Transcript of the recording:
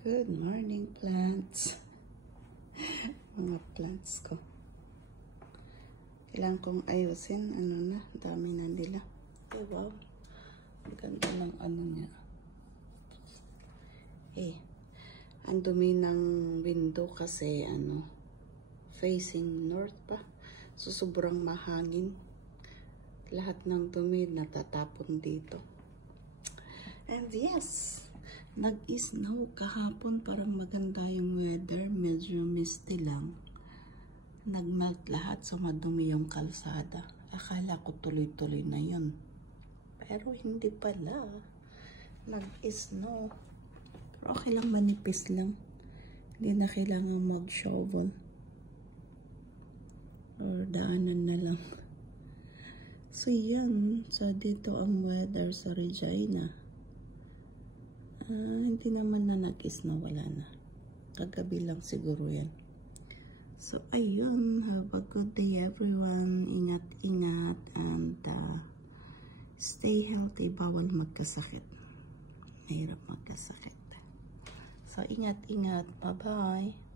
Good morning, plants. Mga plants ko. Kailangan kong ayusin. Ano na, dami na nila. Eh, wow. Ganda ng ano niya. Eh, ang dumi ng window kasi, facing north pa. So, sobrang mahangin. Lahat ng dumi natatapon dito. And yes, nag-snow kahapon, parang maganda yung weather, medyo misty lang. Nagmelt lahat, so madumi yung kalsada. Akala ko tuloy-tuloy na yun. Pero hindi pala. Nag-snow. Pero okay lang, manipis lang. Hindi na kailangan mag-shovel. Or daanan na lang. So yan, so dito ang weather sa Regina. Hindi naman na nag-snow, wala na. Kagabi lang siguro yan. So, ayun. Have a good day, everyone. Ingat-ingat and stay healthy. Bawal magkasakit. Mahirap magkasakit. So, ingat-ingat. Bye-bye.